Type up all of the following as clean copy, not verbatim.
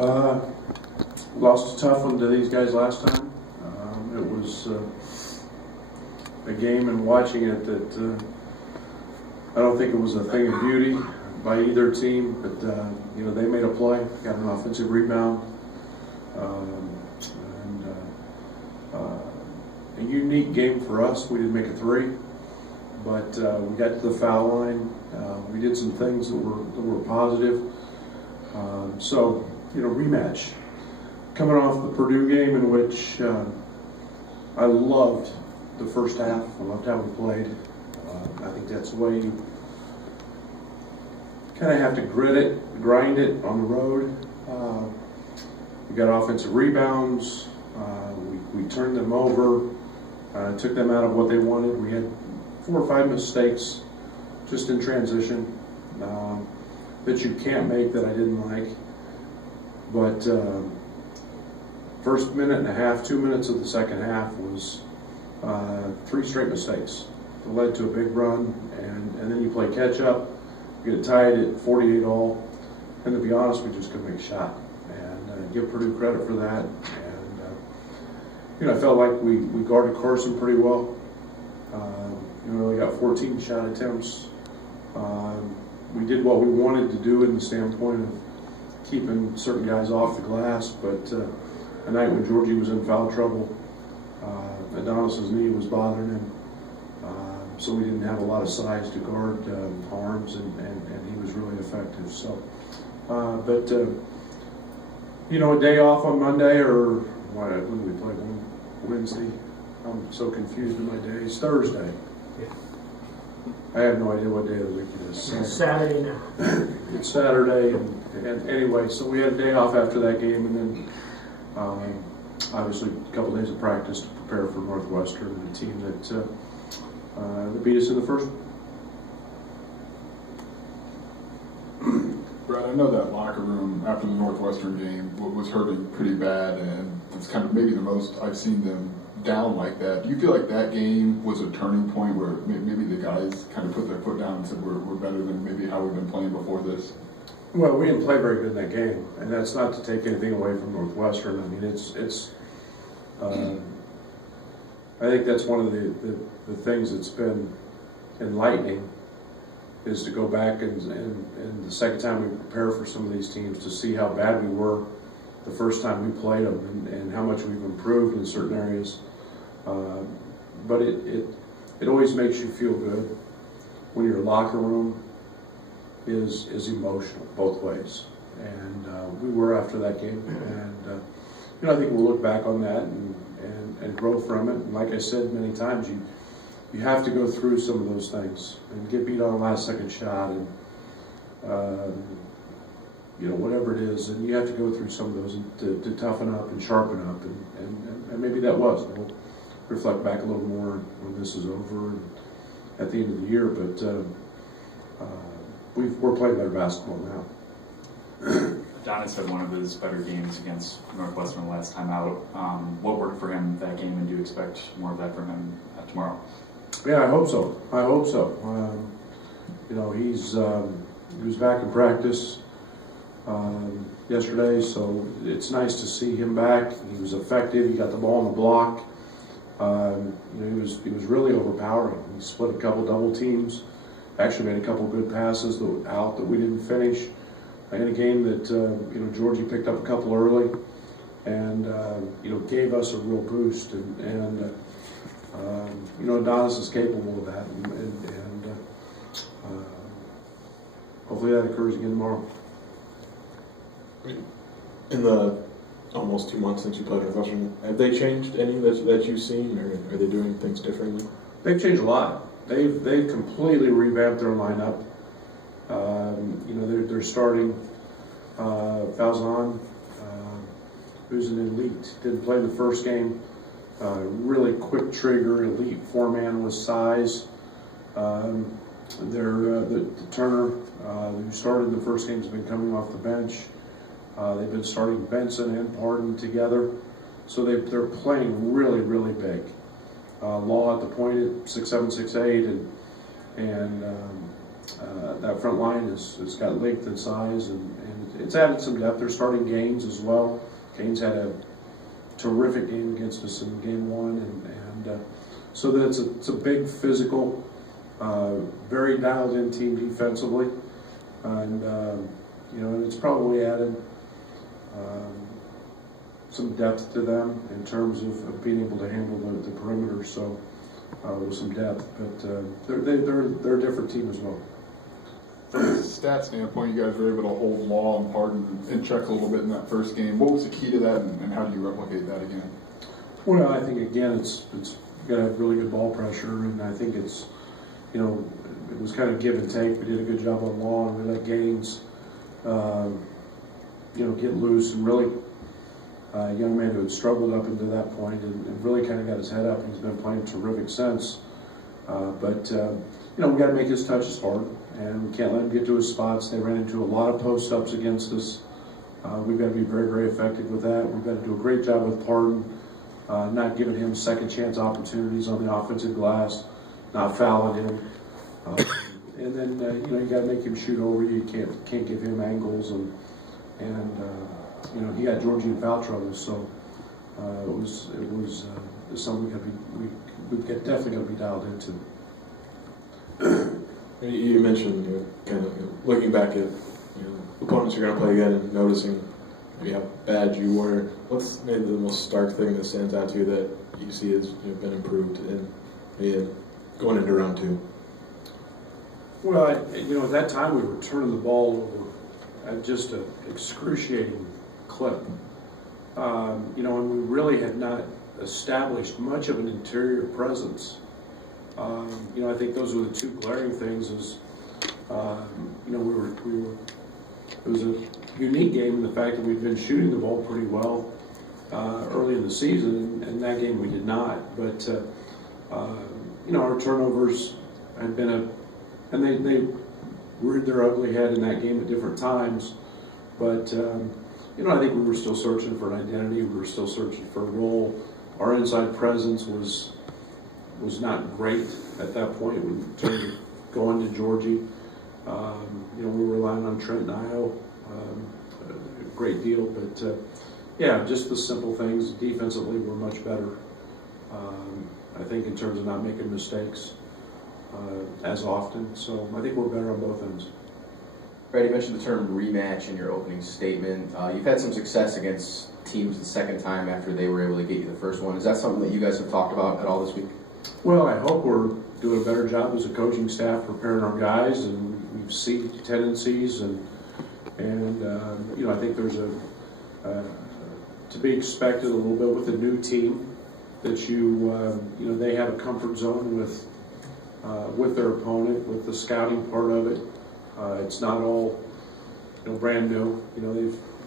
Lost a tough one to these guys last time. It was a game, and watching it, that I don't think it was a thing of beauty by either team, but you know, they made a play, got an offensive rebound, and a unique game for us. We didn't make a three, but we got to the foul line. We did some things that were positive. So, you know, rematch. Coming off the Purdue game, in which I loved the first half. I loved how we played. I think that's the way you kind of have to grit it, grind it on the road. We got offensive rebounds. We turned them over, took them out of what they wanted. We had 4 or 5 mistakes just in transition that you can't make, that I didn't like. But first minute and a half, 2 minutes of the second half was 3 straight mistakes that led to a big run, and then you play catch up, you get tied at 48 all, and to be honest, we just couldn't make a shot. And give Purdue credit for that. And you know, I felt like we guarded Carson pretty well. You know, we got 14 shot attempts. We did what we wanted to do in the standpoint of keeping certain guys off the glass, but a night when Georgie was in foul trouble, Adonis's knee was bothering him, so we didn't have a lot of size to guard arms, and he was really effective. So, but you know, a day off on Monday, or what? When did we play? Wednesday. I'm so confused in my days. Thursday. Yeah. I have no idea what day of the week it is. It's Saturday now. It's Saturday, and anyway, so we had a day off after that game, and then obviously a couple days of practice to prepare for Northwestern, the team that beat us in the first. Brad, I know that locker room after the Northwestern game was hurting pretty bad, and it's kind of maybe the most I've seen them down like that. Do you feel like that game was a turning point where maybe the guys kind of put their foot down and said we're better than maybe how we've been playing before this? Well, we didn't play very good in that game, and that's not to take anything away from Northwestern. I mean, it's I think that's one of the things that's been enlightening, is to go back and the second time we prepare for some of these teams, to see how bad we were the first time we played them, and how much we've improved in certain areas. But it always makes you feel good when your locker room is emotional both ways, and we were after that game, and you know, I think we'll look back on that and grow from it. And like I said many times, you have to go through some of those things and get beat on a last second shot, and you know, whatever it is, and you have to go through some of those to toughen up and sharpen up, and maybe that was. We'll reflect back a little more when this is over and at the end of the year, but we're playing better basketball now. Adonis had one of his better games against Northwestern last time out. What worked for him that game, and do you expect more of that from him tomorrow? Yeah, I hope so. I hope so. You know, he was back in practice yesterday, so it's nice to see him back. He was effective. He got the ball on the block. You know, he was really overpowering. He split a couple double teams. Actually made a couple good passes out that we didn't finish. In a game that you know, Georgie picked up a couple early, and you know, gave us a real boost. And you know, Adonis is capable of that, and hopefully that occurs again tomorrow. In the almost 2 months since you played Northwestern, have they changed any that you've seen, or are they doing things differently? They've changed a lot. They've completely revamped their lineup. You know, they're starting Falzon, who's an elite. Didn't play the first game. Really quick trigger, elite 4-man with size. The Turner, who started the first game, has been coming off the bench. They've been starting Benson and Pardon together, so they're playing really, really big. Law at the point at 6'7", 6'8", and that front line has got length and size, and it's added some depth. They're starting Gaines as well. Gaines had a terrific game against us in game 1, and so that it's a big physical, very dialed in team defensively, and you know, it's probably added some depth to them in terms of being able to handle the perimeter. So with some depth, but they're a different team as well. From a stat standpoint, you guys were able to hold Law and Pardon in check a little bit in that first game. What was the key to that, and how do you replicate that again? Well, I think again, it's you got to have really good ball pressure, and I think it's, you know, it was kind of give and take. We did a good job on Law, and we let Gaines, you know, get loose, and really a young man who had struggled up into that point, and really kind of got his head up. He's been playing terrific since, but you know, we got to make his touches hard, and we can't let him get to his spots. They ran into a lot of post-ups against us. We've got to be very, very effective with that. We've got to do a great job with Pardon, not giving him second chance opportunities on the offensive glass, not fouling him. And then you know, you got to make him shoot over you. You can't give him angles, and you know, he got Georgian foul trouble, so it was something we definitely got to be dialed into. You mentioned, you know, kind of, you know, looking back at, you know, opponents you're going to play again and noticing maybe how bad you were. What's maybe the most stark thing that stands out to you that you see has, you know, been improved in going into round 2? Well, you know, at that time we were turning the ball over at just an excruciating clip. You know, and we really had not established much of an interior presence. You know, I think those were the two glaring things. Is you know, it was a unique game in the fact that we'd been shooting the ball pretty well early in the season, and that game we did not. But you know, our turnovers had been and they reared their ugly head in that game at different times. But you know, I think we were still searching for an identity. We were still searching for a role. Our inside presence was not great at that point in terms of going to Georgie. You know, we were relying on Trent and Io a great deal, but yeah, just the simple things. Defensively, we're much better. I think in terms of not making mistakes as often. So I think we're better on both ends. Brad, you mentioned the term rematch in your opening statement. You've had some success against teams the second time after they were able to get you the first one. Is that something that you guys have talked about at all this week? Well, I hope we're doing a better job as a coaching staff preparing our guys, and we see tendencies, and you know, I think there's to be expected a little bit with a new team that you know, they have a comfort zone with their opponent, with the scouting part of it. It's not all, you know, brand new. You know,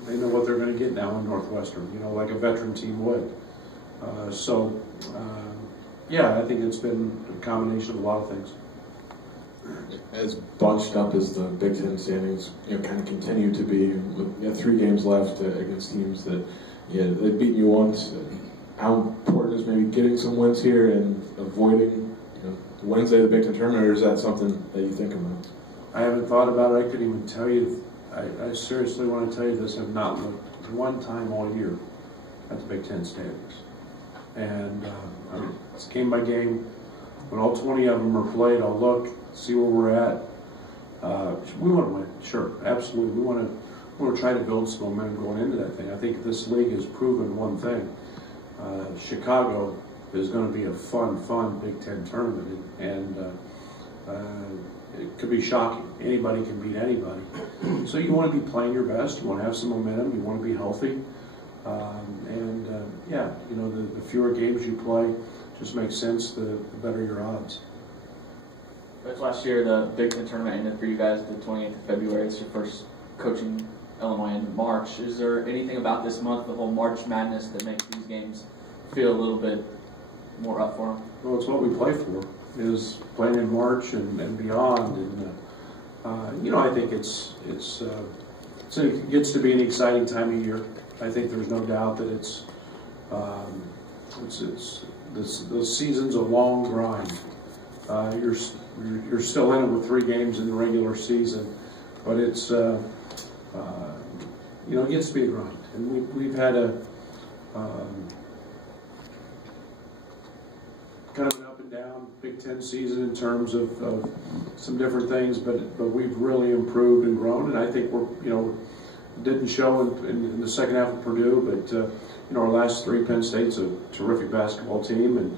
they know what they're going to get now in Northwestern, you know, like a veteran team would. Yeah, I think it's been a combination of a lot of things. As bunched up as the Big Ten standings, you know, kind of continue to be, with 3 games left against teams that, yeah, they've beaten you once. How important is maybe getting some wins here and avoiding, you know, Wednesday the Big Ten tournament, or is that something that you think about? I haven't thought about it. I couldn't even tell you. I seriously want to tell you this. I've not looked one time all year at the Big Ten standings. And it's game by game. When all 20 of them are played, I'll look, see where we're at. We want to win, sure, absolutely. We want to try to build some momentum going into that thing. I think this league has proven one thing. Chicago is going to be a fun Big Ten tournament, and it could be shocking. Anybody can beat anybody. So you want to be playing your best. You want to have some momentum. You want to be healthy. Yeah, you know, the fewer games you play just makes sense, the better your odds. But last year, the Big Ten tournament ended for you guys the 28th of February. It's your first coaching Illinois in March. Is there anything about this month, the whole March Madness, that makes these games feel a little bit more up for them? Well, it's what we play for, is playing in March and beyond. And you know, I think it gets to be an exciting time of year. I think there's no doubt that the season's a long grind. you're still in it with 3 games in the regular season, but it's you know, it gets to be a grind, and we've had a kind of an up and down Big Ten season in terms of some different things, but we've really improved and grown, and I think we're, you know, didn't show in the second half of Purdue, but you know, our last 3, Penn State's a terrific basketball team, and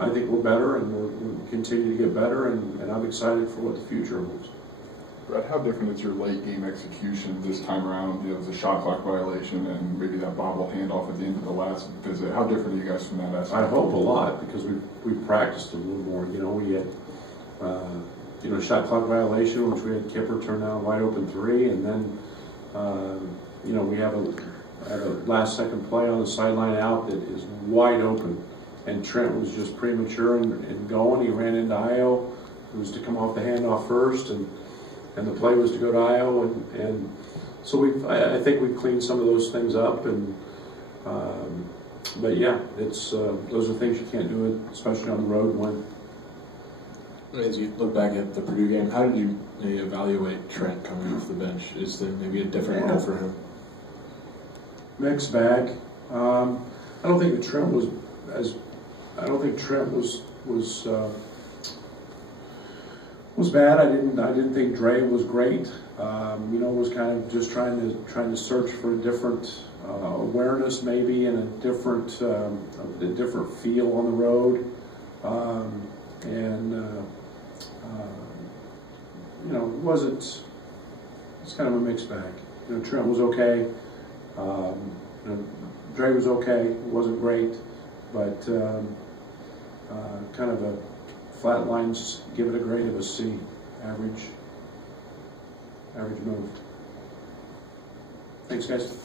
I think we're better, and we'll continue to get better, and I'm excited for what the future holds. Brett, how different is your late game execution this time around? You know, the shot clock violation and maybe that bobble handoff at the end of the last visit. How different are you guys from that aspect? I hope a lot, because we've practiced a little more. You know, we had you know, shot clock violation, which we had Kipper turn down a wide open 3, and then you know, we have a last second play on the sideline out that is wide open, and Trent was just premature in going. He ran into Io, who was to come off the handoff first, and the play was to go to Io, and so I think we've cleaned some of those things up, and but yeah, it's those are things you can't do, especially on the road when. As you look back at the Purdue game, how did you evaluate Trent coming off the bench? Is there maybe a different role for him? Mixed bag. I don't think that Trent was as. I don't think Trent was bad. I didn't think Dre was great. You know, was kind of just trying to search for a different awareness, maybe, and a different feel on the road. You know, it's kind of a mixed bag. You know, Trent was okay. You know, Dre was okay. It wasn't great, but kind of a flat lines. Give it a grade of a C, average move. Thanks, guys.